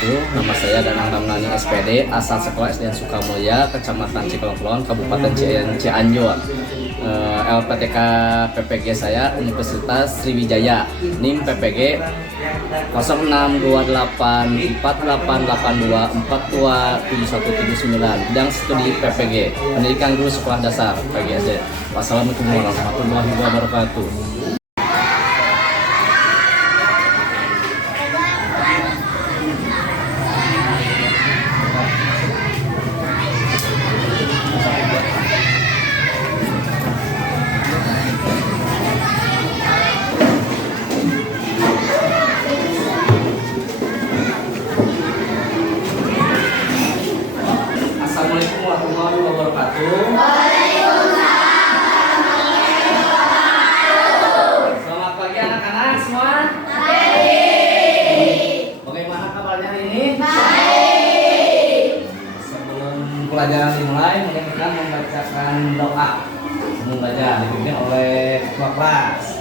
wabarakatuh. Nama saya Danang Ramlani SPD, asal sekolah SDN Sukamulya, Kecamatan Cikolongklon, Kabupaten Cianjur. LPTK PPG saya Universitas Sriwijaya, NIM PPG 0628488242727179, bidang studi PPG, Pendidikan Guru Sekolah Dasar PGSD. Wassalamualaikum warahmatullahi wabarakatuh. Assalamualaikum warahmatullahi wabarakatuh. Selamat pagi anak-anak semua. Baik. Bagaimana kabarnya hari ini? Baik. Sebelum pelajaran dimulai, mungkin kita membacakan doa. Sebelum belajar dipimpin oleh ketua kelas.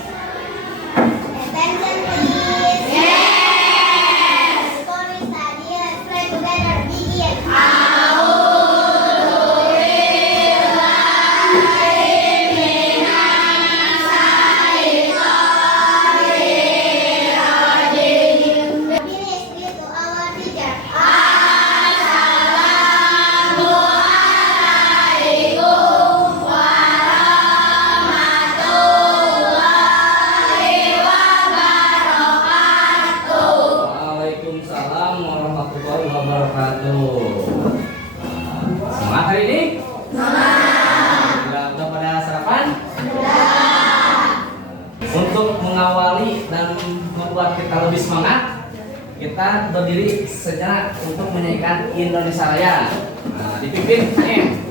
Attention please. Yes. Before we study, let's pray together. Begin. Finish this to our teacher. Waalaikumsalam warahmatullahi wabarakatuh. Semangat hari ini? Semangat. Udah pada sarapan? Untuk mengawali dan membuat kita lebih semangat, kita berdiri sejenak untuk menyanyikan Indonesia Raya. Dipimpin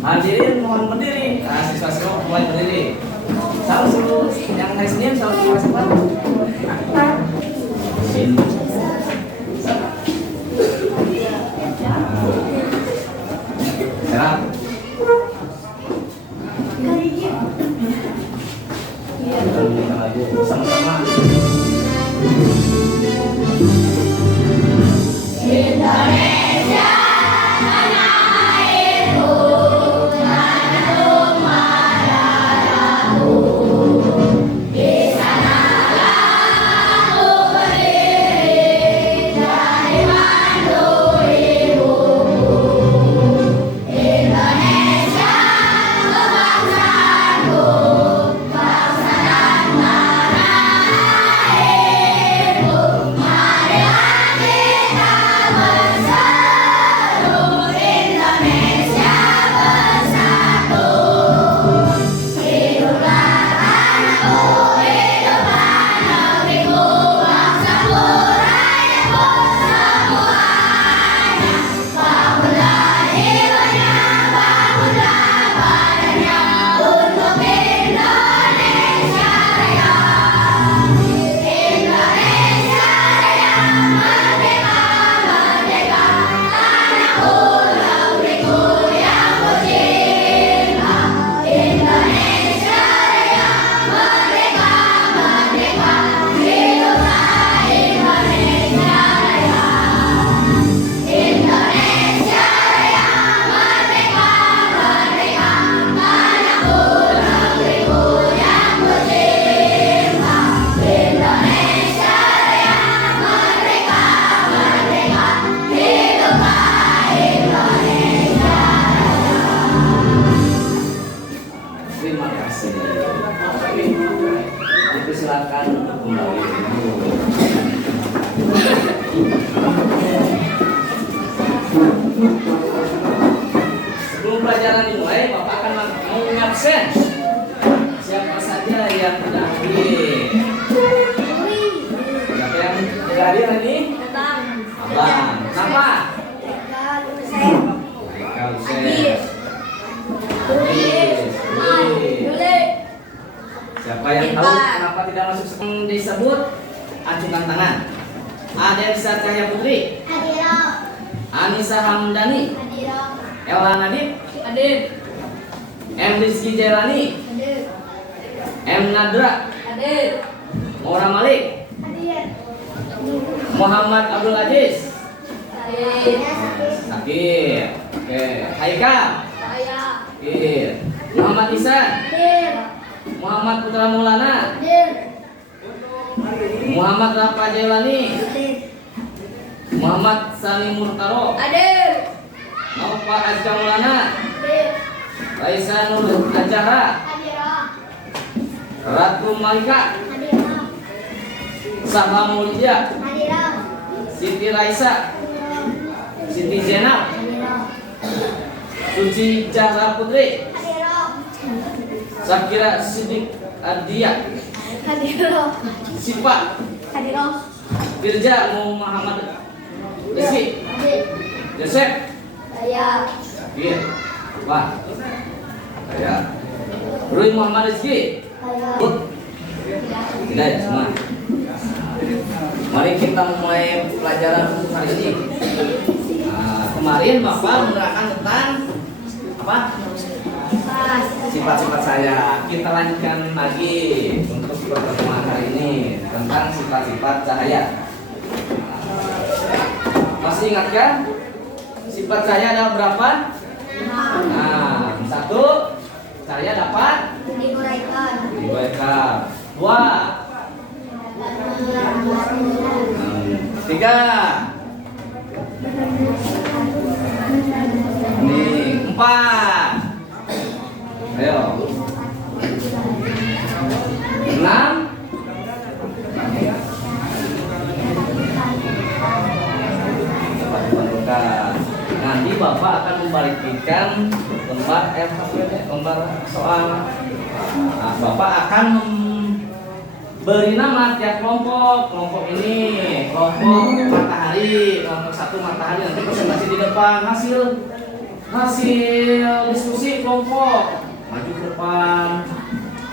hadirin mohon berdiri. Siswa-siswa mulai berdiri. Selalu yang hari Senin selalu siswa. Serap. Sama-sama. Indonesia, tanah airku, tanah rumah darahku. Di sanalah aku berdiri dari mandu ibuku. Indonesia, kebangsaanku, bangsa dan tanah airku. Marilah kita berseru, Indonesia bersatu. Hiduplah tanahku, hiduplah negeriku, bangsaku, rakyatku semuanya. Bangunlah jiwanya, bangunlah badannya untuk Indonesia Raya. Indonesia Raya, merdeka, merdeka, tanahku, negeriku yang ku cinta. Indonesia Raya, merdeka, merdeka, hiduplah Indonesia Raya. Indonesia Raya, merdeka, merdeka, tanahku, negeriku yang ku cinta. Indonesia Raya, merdeka, merdeka, hiduplah Indonesia. Terima kasih. Dipersilakan untuk kembali dulu. Sebelum pelajaran dimulai, Bapak akan mengabsen siapa saja yang tidak hadir. Siapa yang tidak hadir hari ini? Abang. Kenapa? Kalau saya. Siapa yang tahu kenapa tidak masuk sekolah disebut? Acungkan tangan. Adensa Cahya Putri, Hadiro, Anissa Hamdani, Hadiro, Ella Nadib, Hadir. M. Rizky Jailani, Hadir. M. Nadra, Hadir. Maura Malik, Hadir. Muhammad Abdul Aziz. Sakit. Oke. Haikal. Sakit. Muhammad Ihsan. Muhammad Putra Maulana. Muhammad Rafa Jailani. Muhammad Sani Murtaro. Nova Azka Maulana. Raisa Nur Ajara. Ratu Malika. Sahla Mulia. Siti Raisa. Siti Jenab. Suci Zahra Putri. Sakira Sidik Adia. Sipa. Dirja Muhammad Rizki. Joseph. Iya. Wah. Ya. Rui Muhammad Rizki. Tidak semua. Mari kita mulai pelajaran untuk hari ini. Kemarin Bapak menerangkan tentang apa? Sifat-sifat saya. Kita lanjutkan lagi untuk pertemuan hari ini tentang sifat-sifat cahaya. Masih ingat kan? Sifat cahaya ada berapa? Nah, 1. Cahaya dapat diuraikan. 2. 3. Ini 4. Ayo. 6. Nanti Bapak akan membagikan lembar soal. Nah, Bapak akan beri nama tiap kelompok. Kelompok ini kelompok matahari, kelompok 1 matahari. Nanti presentasi di depan hasil diskusi kelompok. Maju ke depan.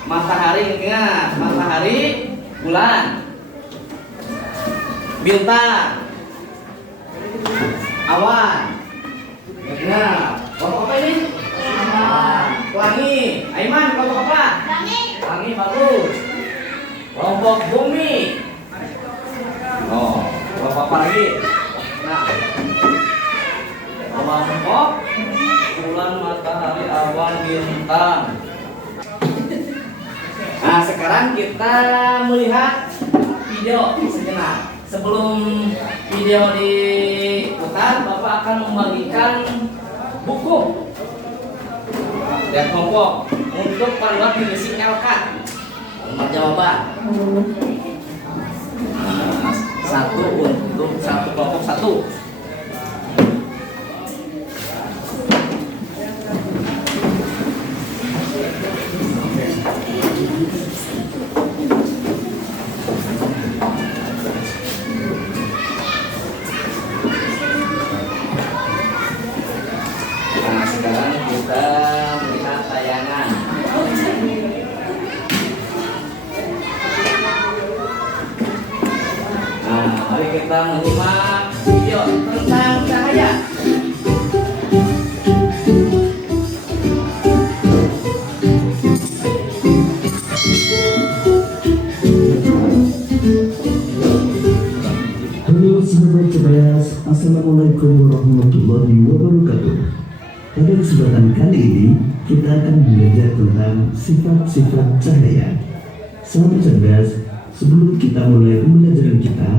Matahari, ingat matahari, bulan, bintang, awan. Nah, kelompok apa ini? Pelangi. Aiman, kelompok apa? Pelangi bagus. Kelompok bumi. Oh, kelompok apa lagi? Nah, kelompok bulan, matahari, awan, bintang. Nah, sekarang kita melihat video sejenak. Sebelum video diputar, Bapak akan membagikan buku dan kelompok untuk panduan mengisi LK. Nomor jawaban. Nah, 1 untuk 1 kelompok 1. Kita menyimak video tentang cahaya. Halo sahabat cerdas, Assalamualaikum warahmatullahi wabarakatuh. Pada kesempatan kali ini kita akan belajar tentang sifat-sifat cahaya. Sahabat cerdas, sebelum kita mulai pembelajaran kita,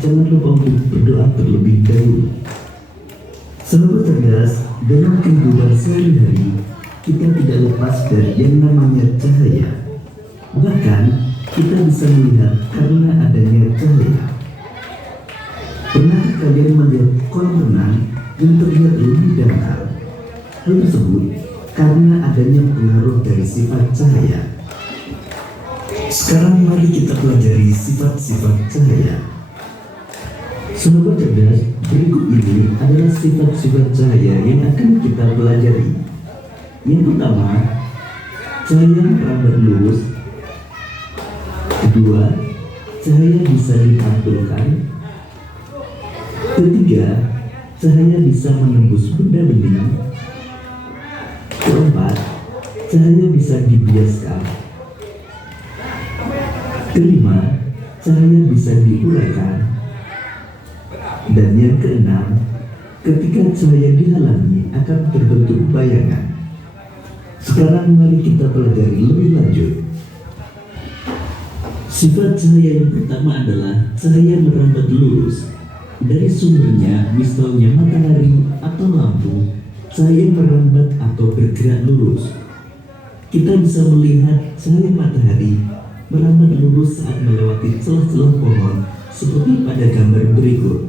jangan lupa untuk berdoa terlebih dahulu. Sahabat cerdas, dalam kehidupan sehari-hari kita tidak lepas dari yang namanya cahaya. Bahkan kita bisa melihat karena adanya cahaya. Pernah kalian melihat kolam renang yang terlihat lebih dangkal? Hal tersebut karena adanya pengaruh dari sifat cahaya. Sekarang mari kita pelajari sifat-sifat cahaya. Sahabat cerdas, berikut ini adalah sifat-sifat cahaya yang akan kita pelajari. Yang pertama, cahaya merambat lurus. Kedua, cahaya bisa dipantulkan. Ketiga, cahaya bisa menembus benda bening. Keempat, cahaya bisa dibiaskan. Kelima, cahaya bisa diuraikan. Dan yang keenam, ketika cahaya dihalangi akan terbentuk bayangan. Sekarang mari kita pelajari lebih lanjut. Sifat cahaya yang pertama adalah cahaya merambat lurus. Dari sumbernya, misalnya matahari atau lampu, cahaya merambat atau bergerak lurus. Kita bisa melihat cahaya matahari merambat lurus saat melewati celah-celah pohon seperti pada gambar berikut.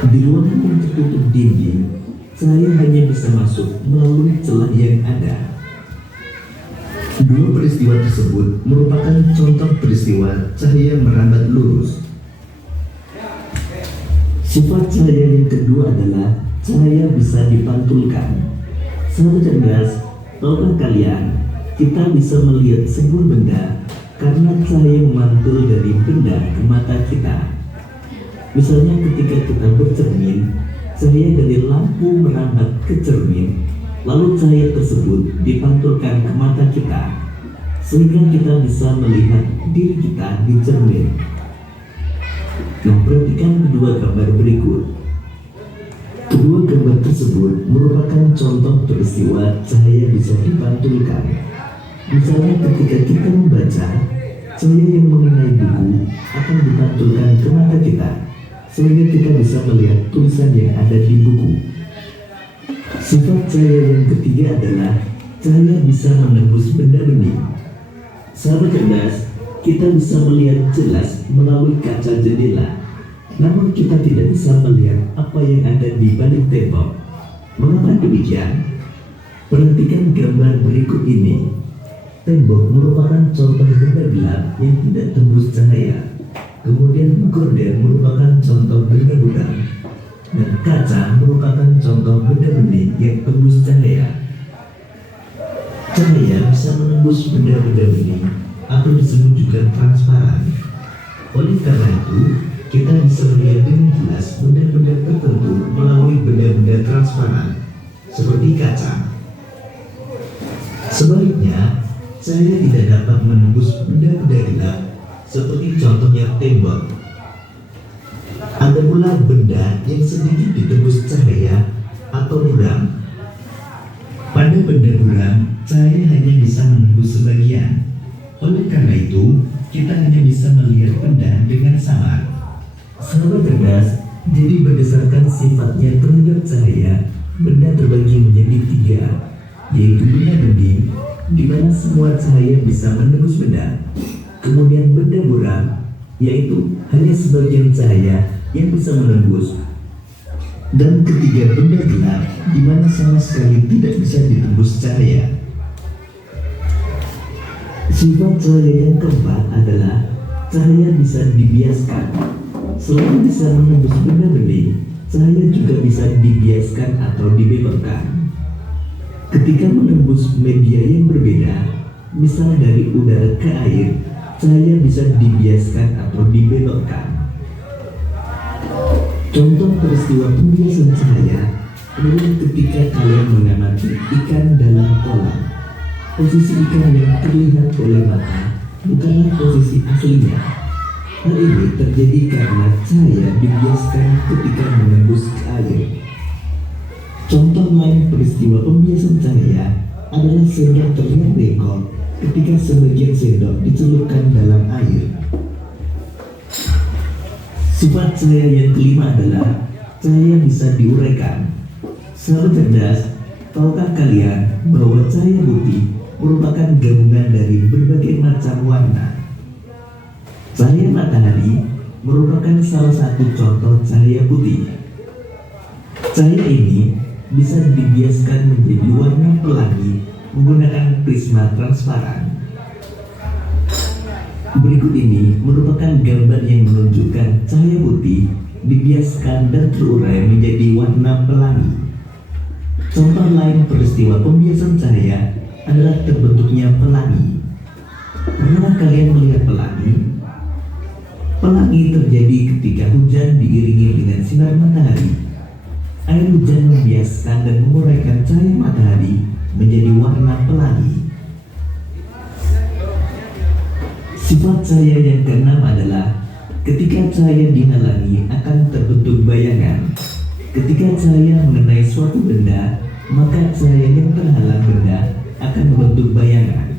Di ruangan yang tertutup dinding, cahaya hanya bisa masuk melalui celah yang ada. Dua peristiwa tersebut merupakan contoh peristiwa cahaya merambat lurus. Sifat cahaya yang kedua adalah cahaya bisa dipantulkan. Sahabat cerdas, tahukah kalian, kita bisa melihat sebuah benda karena cahaya memantul dari benda ke mata kita. Misalnya ketika kita bercermin, cahaya dari lampu merambat ke cermin, lalu cahaya tersebut dipantulkan ke mata kita, sehingga kita bisa melihat diri kita di cermin. Nah, perhatikan kedua gambar berikut. Kedua gambar tersebut merupakan contoh peristiwa cahaya bisa dipantulkan. Misalnya ketika kita membaca, cahaya yang mengenai buku akan dipantulkan ke mata kita, sehingga kita bisa melihat tulisan yang ada di buku. Sifat cahaya yang ketiga adalah cahaya bisa menembus benda bening. Sahabat cerdas, kita bisa melihat jelas melalui kaca jendela, namun kita tidak bisa melihat apa yang ada di balik tembok. Mengapa demikian? Perhatikan gambar berikut ini. Tembok merupakan contoh benda gelap yang tidak tembus cahaya. Kemudian gorden merupakan contoh benda buram, dan kaca merupakan contoh benda bening yang tembus cahaya. Cahaya bisa menembus benda-benda bening atau disebut juga transparan. Oleh karena itu, kita bisa melihat dengan jelas benda-benda tertentu melalui benda-benda transparan, seperti kaca. Sebaliknya, cahaya tidak dapat menembus benda-benda gelap, seperti contohnya tembok. Ada pula benda yang sedikit ditembus cahaya atau buram. Pada benda buram, cahaya hanya bisa menembus sebagian. Oleh karena itu, kita hanya bisa melihat benda dengan samar. Sahabat cerdas, jadi berdasarkan sifatnya terhadap cahaya, benda terbagi menjadi tiga, yaitu benda bening, di mana semua cahaya bisa menembus benda. Kemudian benda buram, yaitu hanya sebagian cahaya yang bisa menembus. Dan ketiga, benda gelap, di mana sama sekali tidak bisa ditembus cahaya. Sifat cahaya yang keempat adalah cahaya bisa dibiaskan. Selain bisa menembus benda bening, cahaya juga bisa dibiaskan atau dibelokkan. Ketika menembus media yang berbeda, misal dari udara ke air, cahaya bisa dibiaskan atau dibelokkan. Contoh peristiwa pembiasan cahaya adalah ketika kalian mengamati ikan dalam kolam. Posisi ikan yang terlihat oleh mata bukanlah posisi aslinya. Hal ini terjadi karena cahaya dibiaskan ketika menembus ke air. Contoh lain peristiwa pembiasan cahaya adalah sendok terlihat bengkok ketika sebagian sendok dicelupkan dalam air. Sifat cahaya yang kelima adalah cahaya bisa diuraikan. Sahabat cerdas, tahukah kalian bahwa cahaya putih merupakan gabungan dari berbagai macam warna? Cahaya matahari merupakan salah satu contoh cahaya putih. Cahaya ini bisa dibiaskan menjadi warna pelangi menggunakan prisma transparan. Berikut ini merupakan gambar yang menunjukkan cahaya putih dibiaskan dan terurai menjadi warna pelangi. Contoh lain peristiwa pembiasan cahaya adalah terbentuknya pelangi. Pernah kalian melihat pelangi? Pelangi terjadi ketika hujan diiringi dengan sinar matahari. Air hujan membiaskan dan menguraikan cahaya matahari menjadi warna pelangi. Sifat cahaya yang keenam adalah Ketika cahaya dihalangi akan terbentuk bayangan. Ketika cahaya mengenai suatu benda, maka cahaya yang terhalang benda akan membentuk bayangan.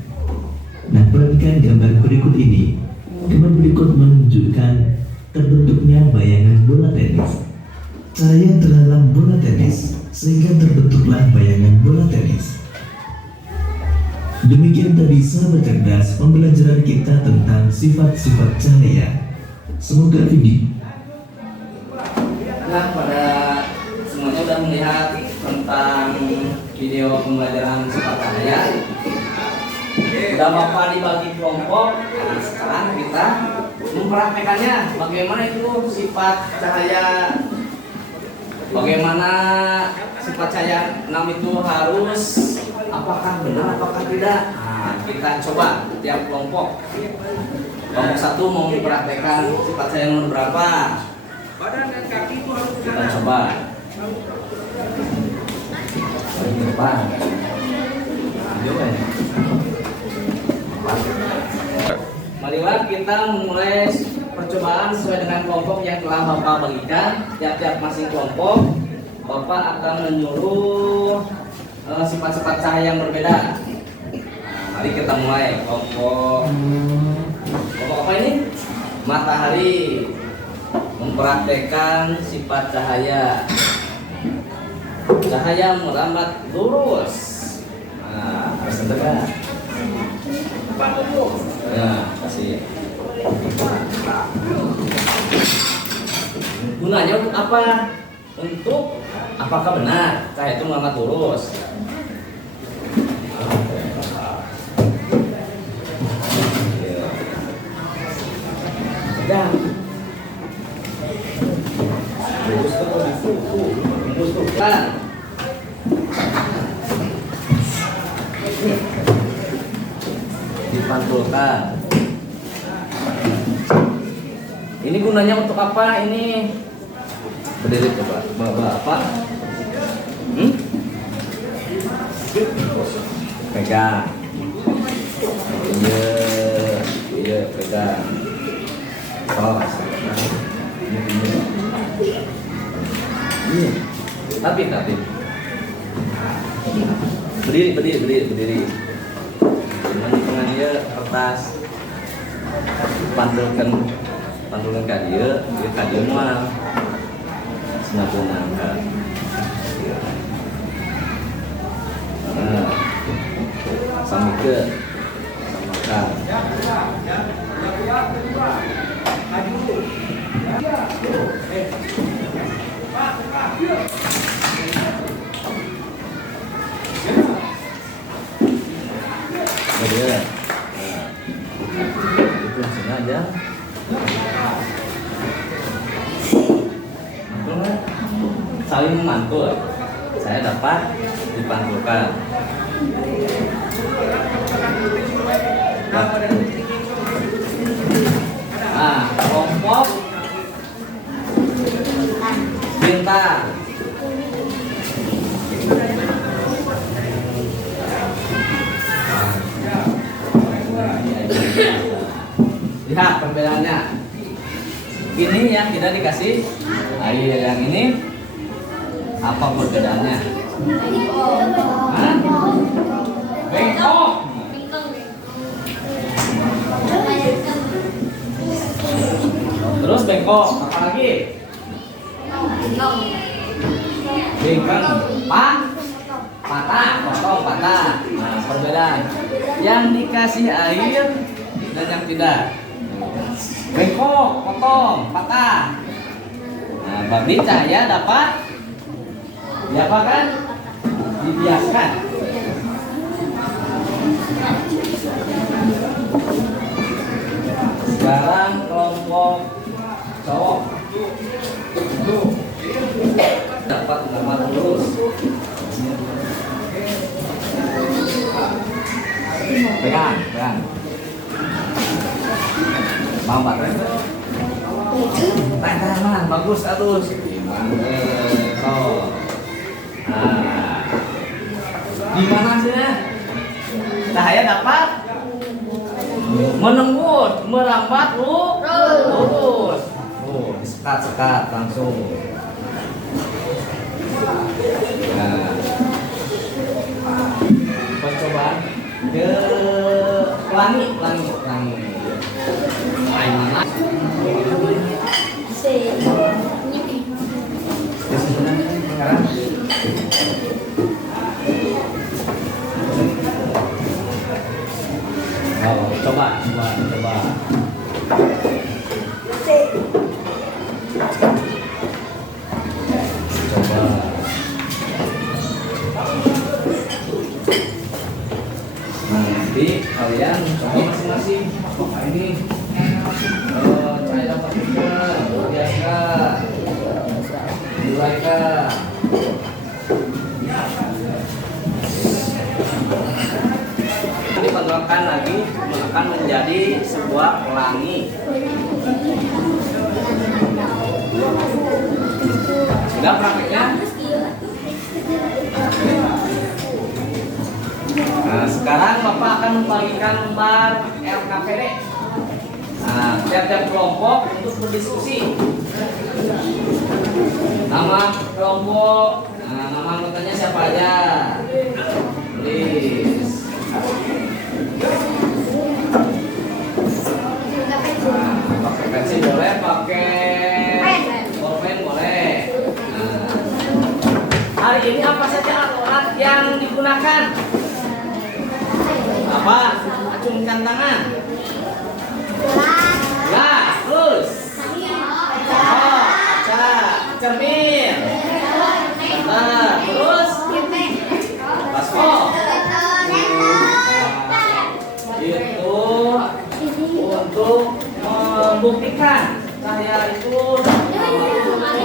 Nah, perhatikan gambar berikut ini. Gambar berikut menunjukkan terbentuknya bayangan bola tenis. Cahaya terhalang bola tenis, sehingga terbentuklah bayangan bola tenis. Demikian tadi sahabat cerdas pembelajaran kita tentang sifat-sifat cahaya. Semoga video Nah, pada semuanya sudah melihat tentang video pembelajaran sifat cahaya. Sudah Bapak dibagi kelompok. Nah, sekarang kita mempraktekannya. Bagaimana itu sifat cahaya? Bagaimana sifat cahaya 6 itu harus apakah benar, apakah tidak? Nah, kita coba tiap kelompok. Kelompok 1 mau mempraktekkan sifat cahaya nomor berapa? Kita coba. Di depan. Coba ya. Marilah kita memulai percobaan sesuai dengan kelompok yang telah Bapak bagikan. Tiap-tiap masing kelompok Bapak akan menyuruh sifat-sifat cahaya yang berbeda. Nah, mari kita mulai kelompok apa ini? Matahari. Mempraktekkan sifat cahaya. Cahaya merambat lurus. Nah, harus tegak. Nah, kasih. Gunanya untuk apa? Untuk apakah benar cahaya itu merambat lurus? Tegak. Dipantulkan. Ini gunanya untuk apa? Ini berdiri coba. Apa? Pegang. Iya, pegang. Oh, tapi berdiri. Cuman di tengah dia kertas pantulkan ke dia mah sempurna kan. Nah, samakan. Dia, itu sengaja. Saling memantul. Saya dapat dipantulkan. Nah, kelompok bintang. Lihat perbedaannya. Ini yang tidak dikasih air, yang ini apa perbedaannya? Hah? Bengkok. Terus bengkok, apa lagi? Bengkok, patah, potong, patah. Nah, perbedaan. Yang dikasih air dan yang tidak. Bengkok, potong, patah. Nah, bagi cahaya dapat diapakan? Dibiaskan. Sekarang kelompok cowok dapat mengambil lurus. Pegang. Mampat. Tangan bagus atus. Nah, gimana sih? Cahaya dapat menembus, merambat lurus. Lurus. Sekat langsung. Nah. Coba pelangi. Main mana? Sekarang. Oh, coba. Nanti kalian coba masing-masing. Ini saya dapat juga biasa. Mulai kah? Dibentukkan lagi akan menjadi sebuah pelangi. Sudah prakteknya? Nah, sekarang Bapak akan membagikan lembar LKPD. Nah, tiap-tiap kelompok untuk berdiskusi. Nama kelompok, nama anggotanya siapa aja? Please. Pakai pensil boleh, pakai bolpen boleh. Hari ini apa saja alat yang digunakan? Apa? Acungkan tangan. Gelas, terus. Oh, kaca, cermin. Terus. Basko. Itu untuk membuktikan cahaya itu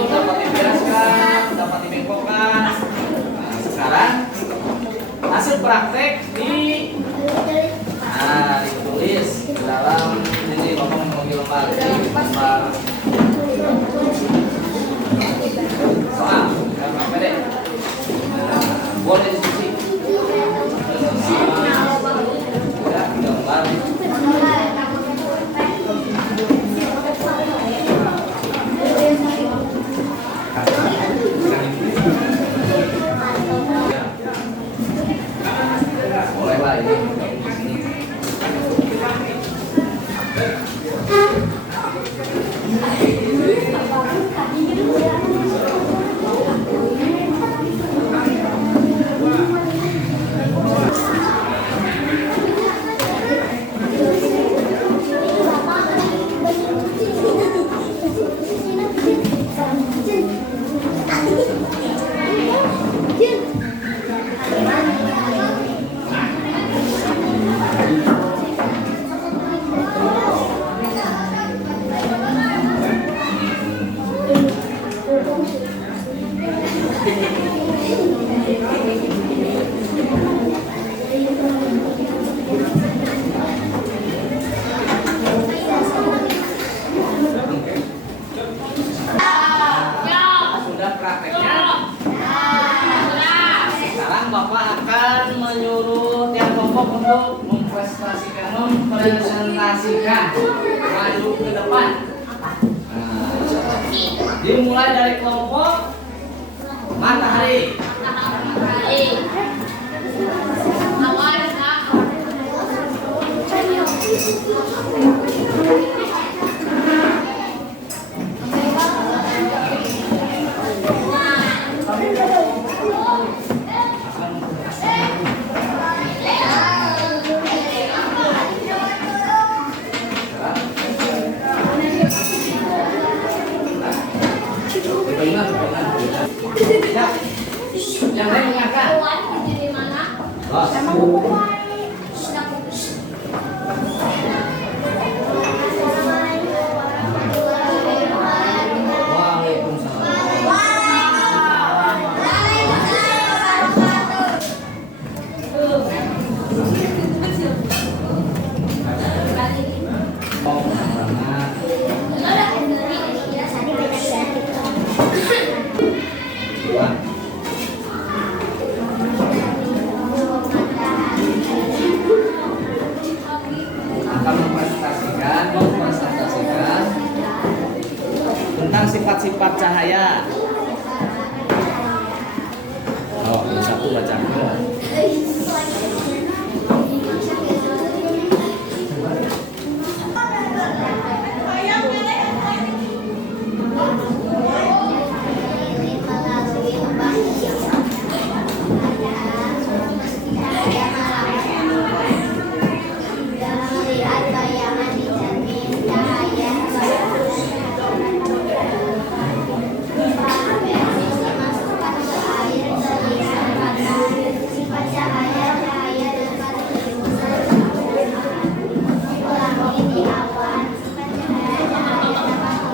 dapat dibiaskan, dapat dibengkokkan. Nah, sekarang hasil praktek ditulis di dalam ini. Bapak mengambil lembar soal apa deh. Boleh diskusi. Gambar. Boleh lah ini. Sudah prakteknya? Sekarang Bapak akan menyuruh tiap kelompok untuk mempresentasikan maju ke depan. Dimulai dari kelompok matahari. Yang lain mengangkat. Melihat bayangan di cermin cahaya dimasukkan ke air terlihat patah. Sifat cahaya dapat diulang di awan. Sifat cahaya dapat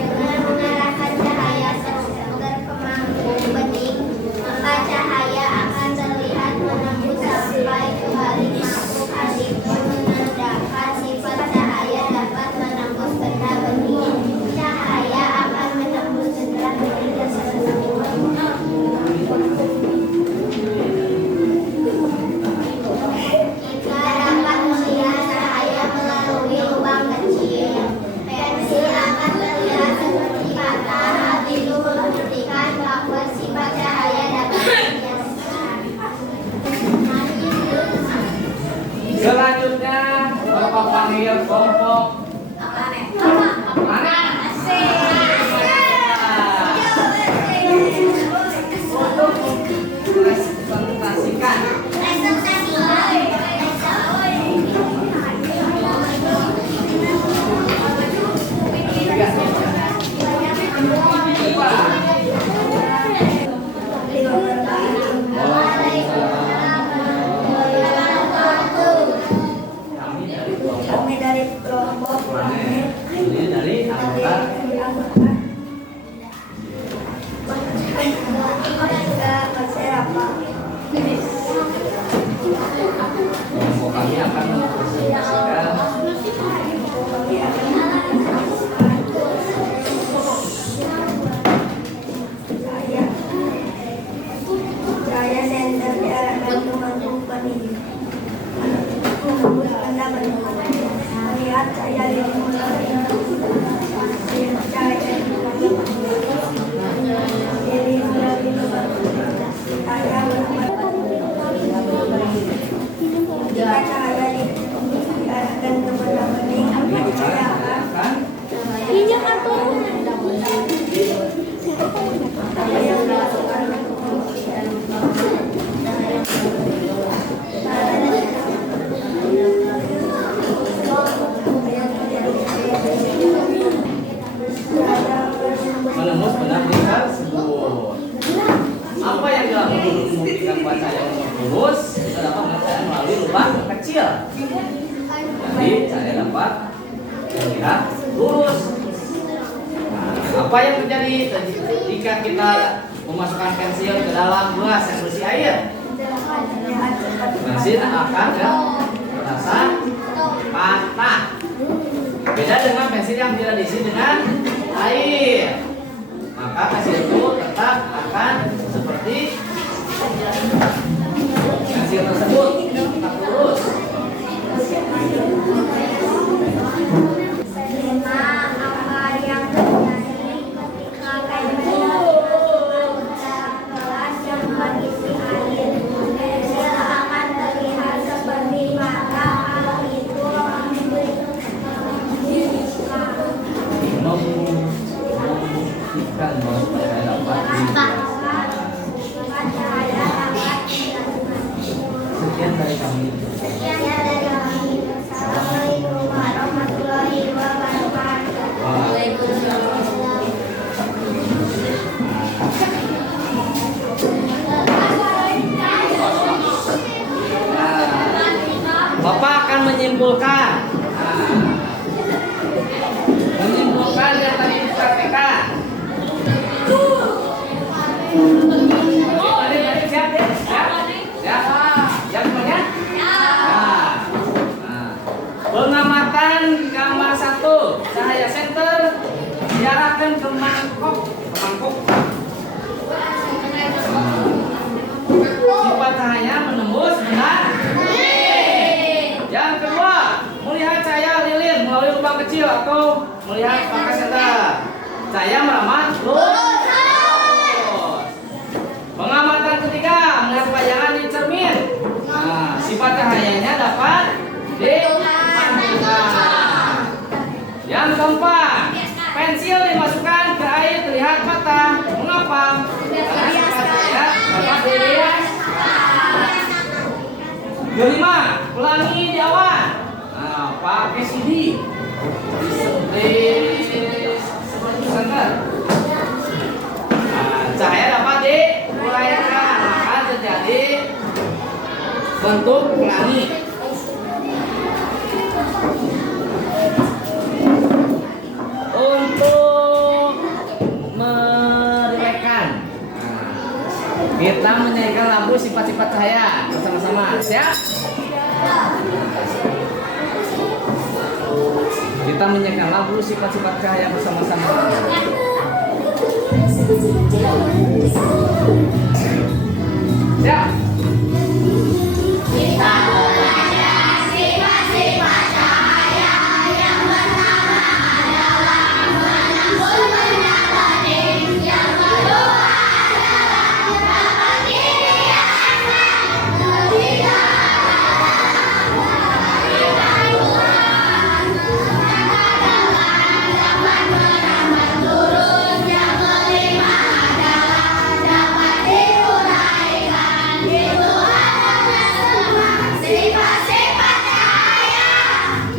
dengan mengarahkan cahaya senter ke mangkuk bening, maka cahaya akan terlihat menembus sampai ke balik mangkuk. Hal itu menandakan sifat cahaya dapat menembus benda bening. Cahaya akan menembus benda bening tersebut. Kita dapat melihat cahaya melalui lubang kecil. Pensil akan terlihat seperti patah. Hal itu membuktikan bahwa sifat cahaya dapat dibiasakan. Selanjutnya Bapak panggil kelompok mana? Untuk presentasikan Kami dari kelompok Planet. Ini dari anggota kelompok kami akan mempresentasikan Saya senter diarahkan ke mangkuk bening. Menembus benda bening. Melihat saya lilin melalui cahaya lilin melalui lubang saya menambah jika cahaya diarahkan ke benda bening, maka saya akan yang dilakukan menembus benar tersebut. Apa yang dilakukan untuk membuktikan bahwa cahaya lurus? Kita dapat melihat melalui lubang kecil. Jadi cahaya dapat terlihat lurus. Nah, apa yang terjadi jika kita memasukkan pensil ke dalam gelas yang berisi air? Pensil akan terasa patah. Beda dengan pensil yang tidak diisi dengan air. Maka pensil itu tetap akan seperti pensil tersebut tetap lurus. apa yang terjadi ketika pensil dalam gelas yang berisi air. Pensil akan terlihat seperti patah. Hal itu Membuktikan bahwa cahaya dapat sekian dari kami. Assalamualaikum warahmatullahi wabarakatuh. Bapak akan menyimpulkan yang tadi dipraktekkan. Tadi siap ya? Siap? Siap semuanya? Nah, pengamatan gambar 1 cahaya senter diarahkan ke mangkok. Sifat cahaya menembus benar. Yang kedua, melihat cahaya lilin melalui lubang kecil atau melihat pakai center. Cahaya merambat lurus. Pengamatan ketiga, melihat bayangan di cermin. Nah, sifat cahayanya dapat dipantulkan. Yang keempat, pensil dimasukkan ke air terlihat patah. Mengapa? Karena sifat cahaya dapat dilihat. Kelima, pelangi di awan. Nah, pakai CD. Seperti senter. Nah, cahaya dapat diuraikan, maka terjadi bentuk pelangi. Untuk merilekkan, kita menyanyikan lagu sifat-sifat cahaya bersama-sama. Siap? Kita menyanyikan lagu sifat-sifat cahaya bersama-sama. Siap? Kita belajar sifat-sifat cahaya yang pertama adalah menembus benda bening, yang kedua adalah dapat dilihat, ketiga dapat merambat lurus, yang kelima adalah dapat diuraikan. Itu adalah semua sifat-sifat cahaya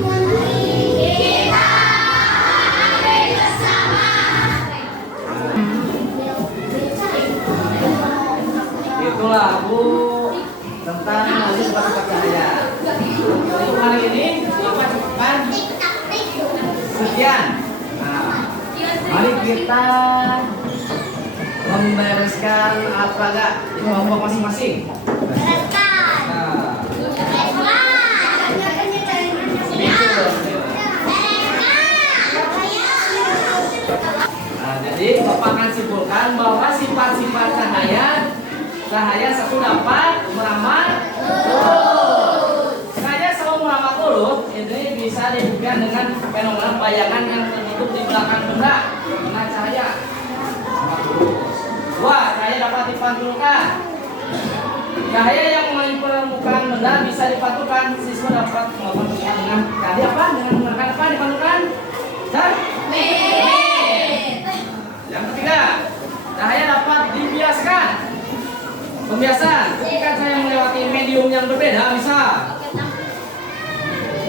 yang kita ambil bersama. Itulah Bu tentang lagu sifat-sifat cahaya. Untuk hari ini Bapak cukupkan sekian. Nah, mari kita membereskan alfaga di kelompok masing-masing. Nah, jadi Bapak akan simpulkan bahwa sifat-sifat cahaya satu dapat merambat lurus. Cahaya selalu merambat lurus ini bisa dibuktikan dengan fenomena bayangan yang tertutup di belakang benda dengan cahaya. Dua, cahaya dapat dipantulkan. Cahaya yang melalui permukaan benda bisa dipantulkan. Siswa dapat melakukan dengan tadi apa? Dengan menggunakan apa dipantulkan? Yang ketiga, cahaya dapat dibiaskan. Pembiasan, ketika cahaya melewati medium yang berbeda, misal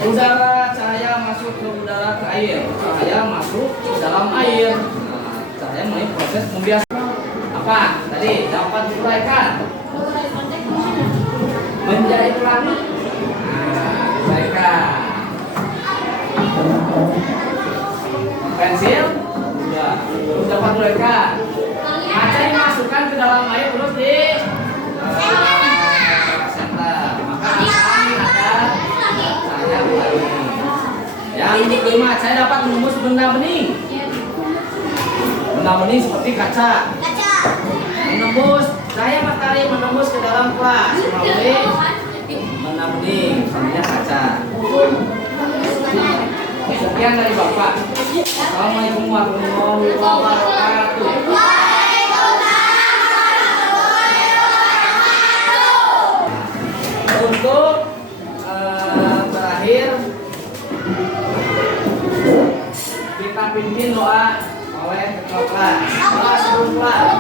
udara, cahaya masuk ke udara ke air, cahaya masuk ke dalam air. Nah, cahaya melalui proses pembiasan. Apa? Tadi dapat diuraikan menjadi pelangi. Nah, diuraikan. Pensil dapat diuraikan. Kaca dimasukkan ke dalam air terus di center. Maka akan ada cahaya pelangi. Yang kelima, saya dapat menembus benda bening. Benda bening seperti kaca. Menembus cahaya matahari menembus ke dalam kelas melalui benda bening, misalnya kaca. Sekian dari Bapak. Assalamualaikum warahmatullahi wabarakatuh. Untuk terakhir kita pimpin doa oleh ketua kelas. Doa sebelum kelas.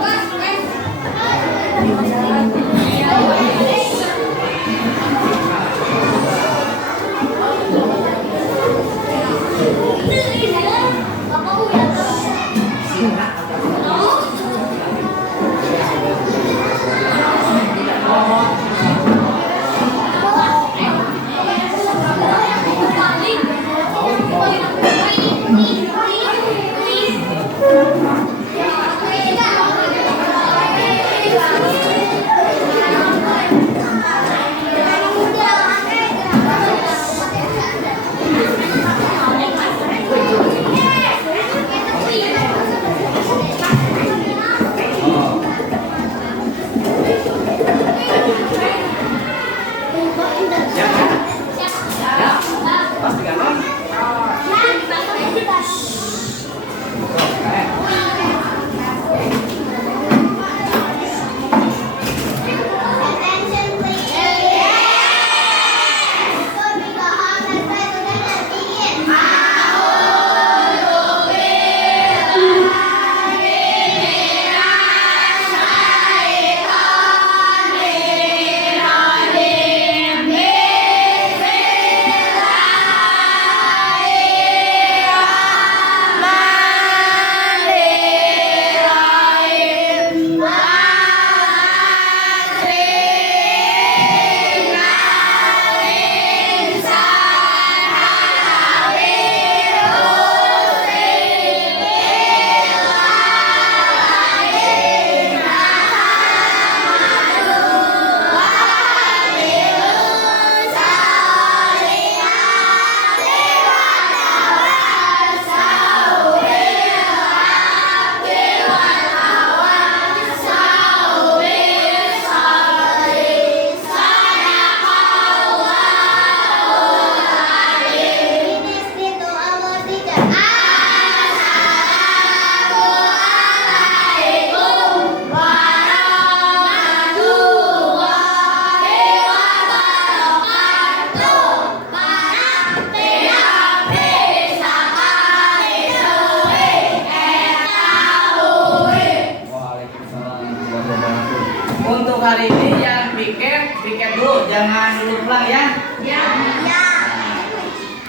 hari ini yang piket dulu, jangan dulu pulang ya. Ya.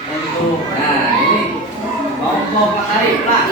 Untuk, nah ini mau pelajari, Pak.